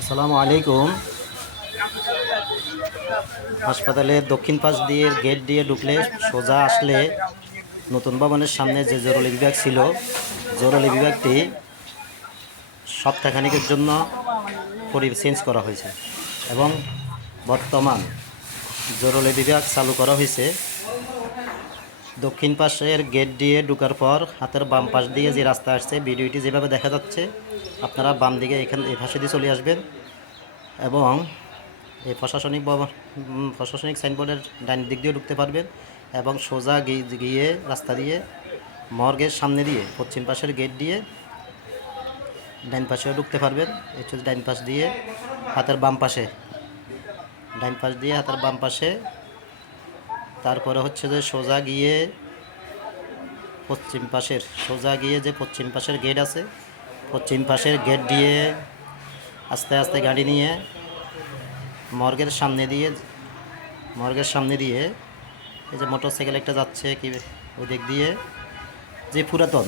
আসসালামু আলাইকুম। হাসপাতালের দক্ষিণ পাশ দিয়ে গেট দিয়ে ঢুকলে সোজা আসলে নতুন ভবনের সামনে যে জরুরি বিভাগ ছিল, জরুরি বিভাগটি সপ্তাহখানিকের জন্য পরি চেঞ্জ করা হয়েছে এবং বর্তমান জরুরি বিভাগ চালু করা হয়েছে। দক্ষিণ পাশের গেট দিয়ে ঢুকার পর হাতের বাম পাশ দিয়ে যে রাস্তা আসছে, ভিডিওটি যেভাবে দেখা যাচ্ছে, আপনারা বাম দিকে এখান, এই পাশে দিয়ে চলে আসবেন এবং এই প্রশাসনিক প্রশাসনিক সাইনবোর্ডের ডাইন দিক দিয়ে ঢুকতে পারবেন এবং সোজা গিয়ে রাস্তা দিয়ে, মর্গের সামনে দিয়ে, পশ্চিম পাশের গেট দিয়ে ডাইন পাশেও ঢুকতে পারবেন। এই ডাইন পাশ দিয়ে হাতের বাম পাশে, ডাইন পাশ দিয়ে হাতের বাম পাশে তারপরে হচ্ছে যে সোজা গিয়ে পশ্চিম পাশের, সোজা গিয়ে যে পশ্চিম পাশের গেট আছে, পশ্চিম পাশের গেট দিয়ে আস্তে আস্তে গাড়ি নিয়ে মর্গের সামনে দিয়ে, মর্গের সামনে দিয়ে এই যে মোটর সাইকেল একটা যাচ্ছে কি ওই দিক দিয়ে, যে পুরাতন,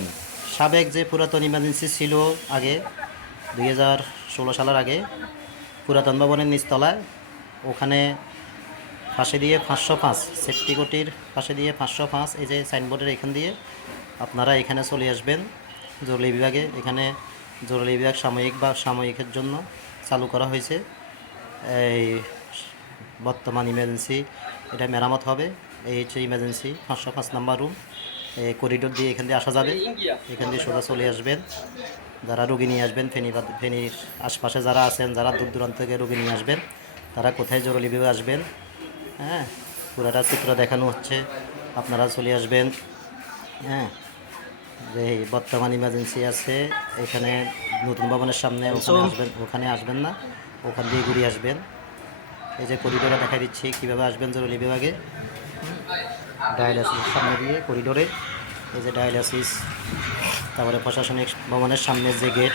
সাবেক যে পুরাতন ইমার্জেন্সি ছিল আগে, দুই হাজার ষোলো সালের আগে, পুরাতন ভবনের নিচতলায়, ওখানে পাশে দিয়ে পাঁচশো পাঁচ, সেফটি কোটির পাশে দিয়ে পাঁচশো পাঁচ, এই যে সাইনবোর্ডের এখান দিয়ে আপনারা এখানে চলে আসবেন জরুরি বিভাগে। এখানে জরুরি বিভাগ সাময়িক বা সাময়িকের জন্য চালু করা হয়েছে। এই বর্তমান ইমার্জেন্সি, এটা মেরামত হবে। এই হচ্ছে ইমার্জেন্সি, পাঁচশো পাঁচ নাম্বার রুম। এই করিডোর দিয়ে এখান দিয়ে আসা যাবে। এখান দিয়ে সোজা চলে আসবেন। যারা রোগী নিয়ে আসবেন, ফেনী বা ফেনীর আশপাশে যারা আছেন, যারা দূর দূরান্ত থেকে রোগী নিয়ে আসবেন, তারা কোথায় জরুরি বিভাগে আসবেন? হ্যাঁ পুরাটা চিত্র দেখানো হচ্ছে। আপনারা চলে আসবেন। হ্যাঁ যে এই বর্তমান ইমার্জেন্সি আছে এখানে নতুন ভবনের সামনে ওখানে আসবেন ওখানে আসবেন না ওখান দিয়ে ঘুরে আসবেন। এই যে করিডোরে দেখা দিচ্ছি কীভাবে আসবেন জরুরি বিভাগে। ডায়ালাসিস সামনে দিয়ে করিডোরে এই যে ডায়ালাসিস তারপরে প্রশাসনিক ভবনের সামনে যে গেট